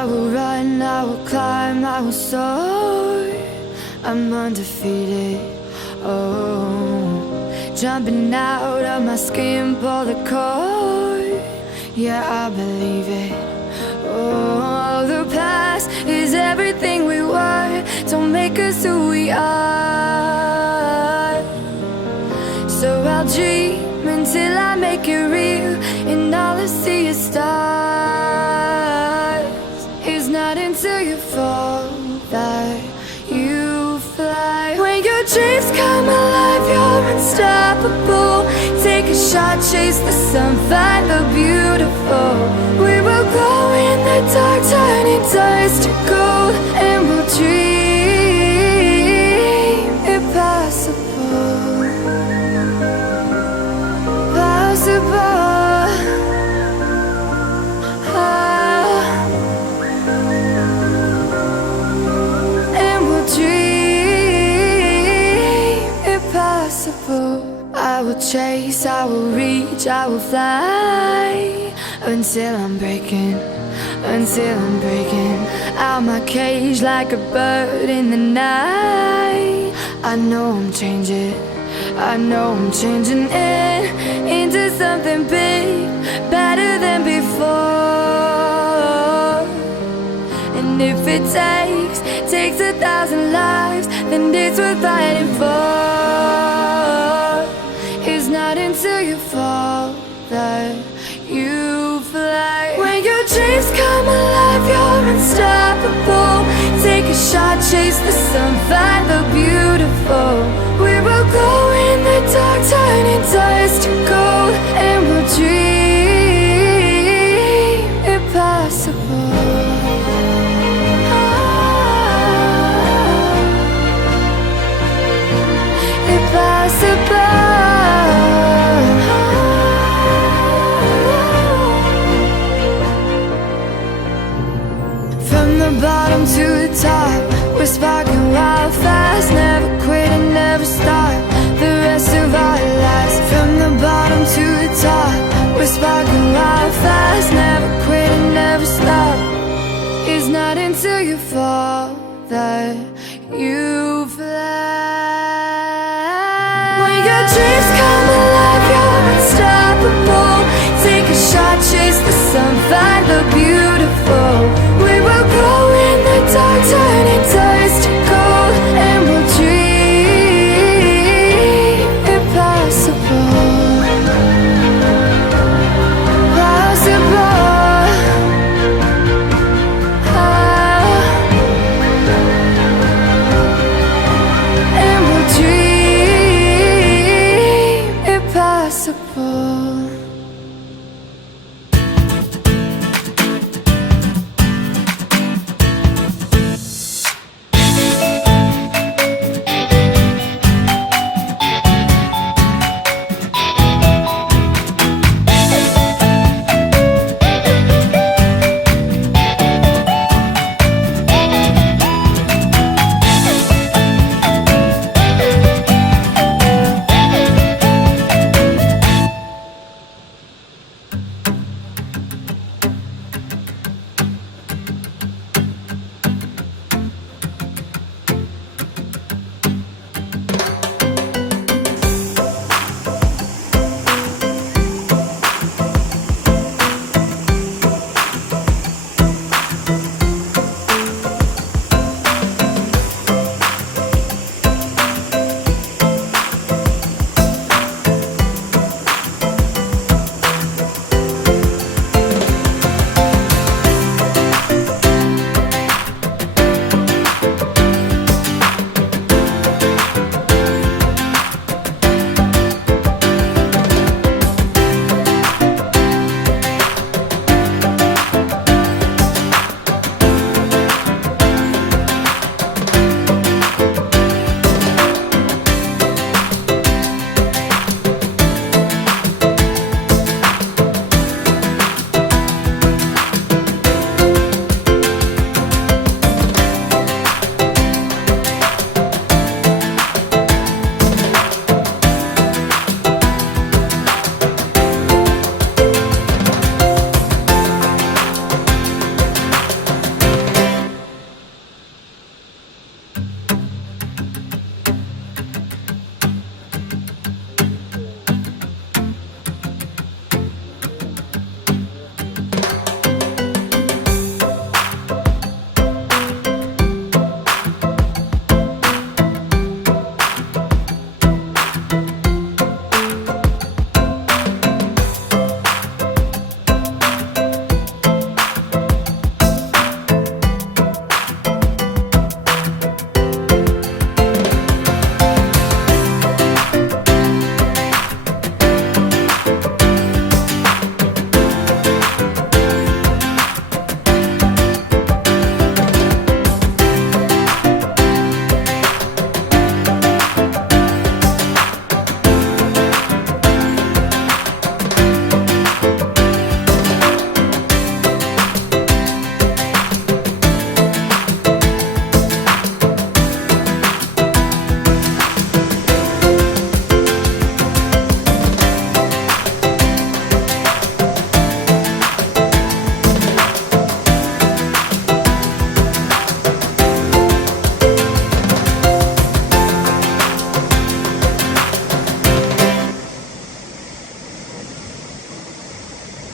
I will run, I will climb, I will soar. I'm undefeated, oh. Jumping out of my skin, pull the cord. Yeah, I believe it. Oh, the past is everything we were. Don't make us who we are. So I'll dream until I make it real, and all I see is stars. It's not until you fall that you fly. When your dreams come alive, you're unstoppable. Take a shot, chase the sun, find the beautiful. We will glow in the dark, turning dust to gold, and we'll dream impossible. I will chase, I will reach, I will fly until I'm breaking out my cage like a bird in the night. I know I'm changing into something big, better than before. And if it takes 1,000 lives, then it's worth fighting for. It's not until you fall that you fly. When your dreams come alive, you're unstoppable. Take a shot, chase the sun, find the beautiful. We will go in the dark, turning dust to gold, and we'll dream impossible. From the bottom to the top, we're sparking wild fast. Never quit and never stop the rest of our lives. From the bottom to the top, we're sparking wild fast. Never quit and never stop. It's not until you fall that you fly. When your dreams come alive, you're unstoppable. Take a shot, chase the sun, find the beautiful. We will glow in the dark, turning dust to gold, and we'll dream impossible. And we'll dream impossible.